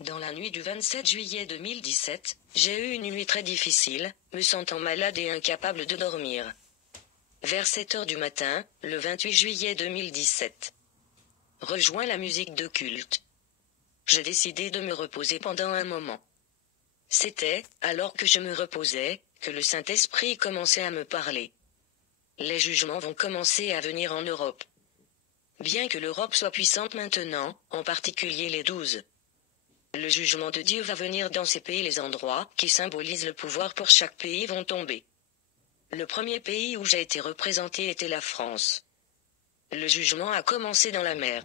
Dans la nuit du 27 juillet 2017, j'ai eu une nuit très difficile, me sentant malade et incapable de dormir. Vers 7 heures du matin, le 28 juillet 2017. Rejoins la musique de culte. J'ai décidé de me reposer pendant un moment. C'était, alors que je me reposais, que le Saint-Esprit commençait à me parler. Les jugements vont commencer à venir en Europe. Bien que l'Europe soit puissante maintenant, en particulier les 12. Le jugement de Dieu va venir dans ces pays. Les endroits qui symbolisent le pouvoir pour chaque pays vont tomber. Le premier pays où j'ai été représenté était la France. Le jugement a commencé dans la mer.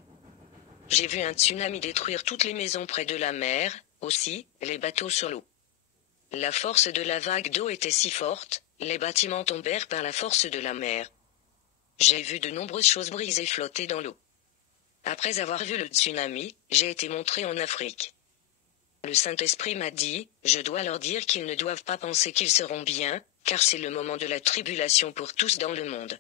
J'ai vu un tsunami détruire toutes les maisons près de la mer, aussi, les bateaux sur l'eau. La force de la vague d'eau était si forte, les bâtiments tombèrent par la force de la mer. J'ai vu de nombreuses choses brisées flotter dans l'eau. Après avoir vu le tsunami, j'ai été montré en Afrique. Le Saint-Esprit m'a dit, je dois leur dire qu'ils ne doivent pas penser qu'ils seront bien, car c'est le moment de la tribulation pour tous dans le monde.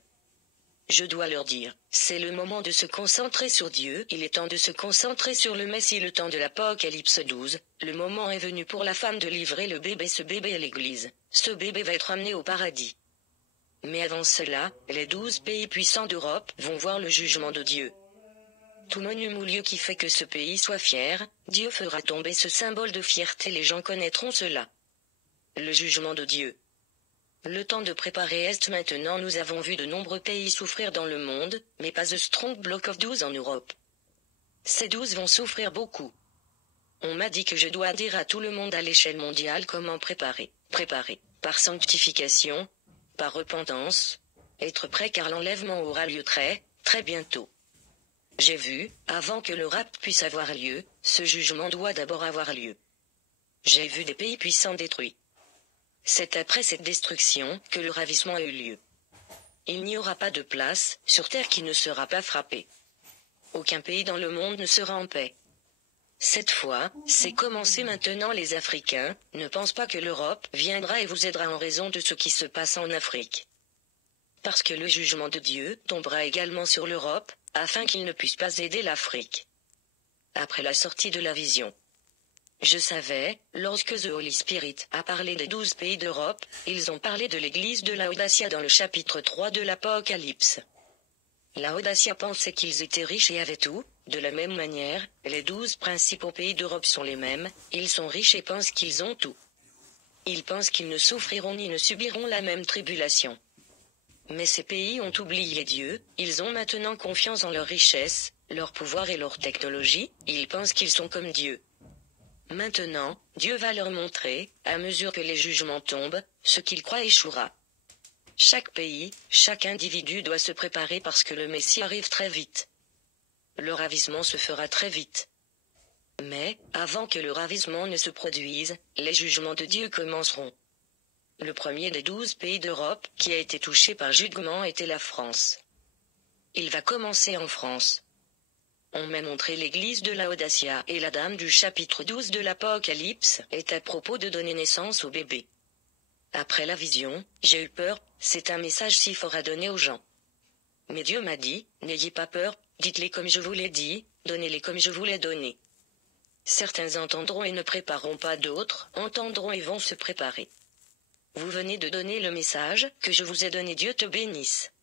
Je dois leur dire, c'est le moment de se concentrer sur Dieu, il est temps de se concentrer sur le Messie, le temps de l'Apocalypse 12, le moment est venu pour la femme de livrer le bébé, ce bébé est l'Église, ce bébé va être amené au paradis. Mais avant cela, les 12 pays puissants d'Europe vont voir le jugement de Dieu. Tout monument ou lieu qui fait que ce pays soit fier, Dieu fera tomber ce symbole de fierté, les gens connaîtront cela. Le jugement de Dieu. Le temps de préparer est maintenant. Nous avons vu de nombreux pays souffrir dans le monde, mais pas The Strong Block of 12 en Europe. Ces 12 vont souffrir beaucoup. On m'a dit que je dois dire à tout le monde à l'échelle mondiale comment préparer. Préparer. Par sanctification, par repentance, être prêt car l'enlèvement aura lieu très bientôt. J'ai vu, avant que le rapt puisse avoir lieu, ce jugement doit d'abord avoir lieu. J'ai vu des pays puissants détruits. C'est après cette destruction que le ravissement a eu lieu. Il n'y aura pas de place sur terre qui ne sera pas frappée. Aucun pays dans le monde ne sera en paix. Cette fois, c'est commencé maintenant. Les Africains ne pensent pas que l'Europe viendra et vous aidera en raison de ce qui se passe en Afrique. Parce que le jugement de Dieu tombera également sur l'Europe, afin qu'il ne puisse pas aider l'Afrique. Après la sortie de la vision. Je savais, lorsque The Holy Spirit a parlé des 12 pays d'Europe, ils ont parlé de l'église de Laodicea dans le chapitre 3 de l'Apocalypse. Laodicea pensait qu'ils étaient riches et avaient tout, de la même manière, les 12 principaux pays d'Europe sont les mêmes, ils sont riches et pensent qu'ils ont tout. Ils pensent qu'ils ne souffriront ni ne subiront la même tribulation. Mais ces pays ont oublié Dieu, ils ont maintenant confiance en leur richesse, leur pouvoir et leur technologie, ils pensent qu'ils sont comme Dieu. Maintenant, Dieu va leur montrer, à mesure que les jugements tombent, ce qu'ils croient échouera. Chaque pays, chaque individu doit se préparer parce que le Messie arrive très vite. Le ravissement se fera très vite. Mais, avant que le ravissement ne se produise, les jugements de Dieu commenceront. Le premier des 12 pays d'Europe qui a été touché par jugement était la France. Il va commencer en France. On m'a montré l'église de Laodicea et la dame du chapitre 12 de l'Apocalypse est à propos de donner naissance au bébé. Après la vision, j'ai eu peur, c'est un message si fort à donner aux gens. Mais Dieu m'a dit, n'ayez pas peur, dites-les comme je vous l'ai dit, donnez-les comme je vous l'ai donné. Certains entendront et ne prépareront pas, d'autres entendront et vont se préparer. Vous venez de donner le message que je vous ai donné. Dieu te bénisse.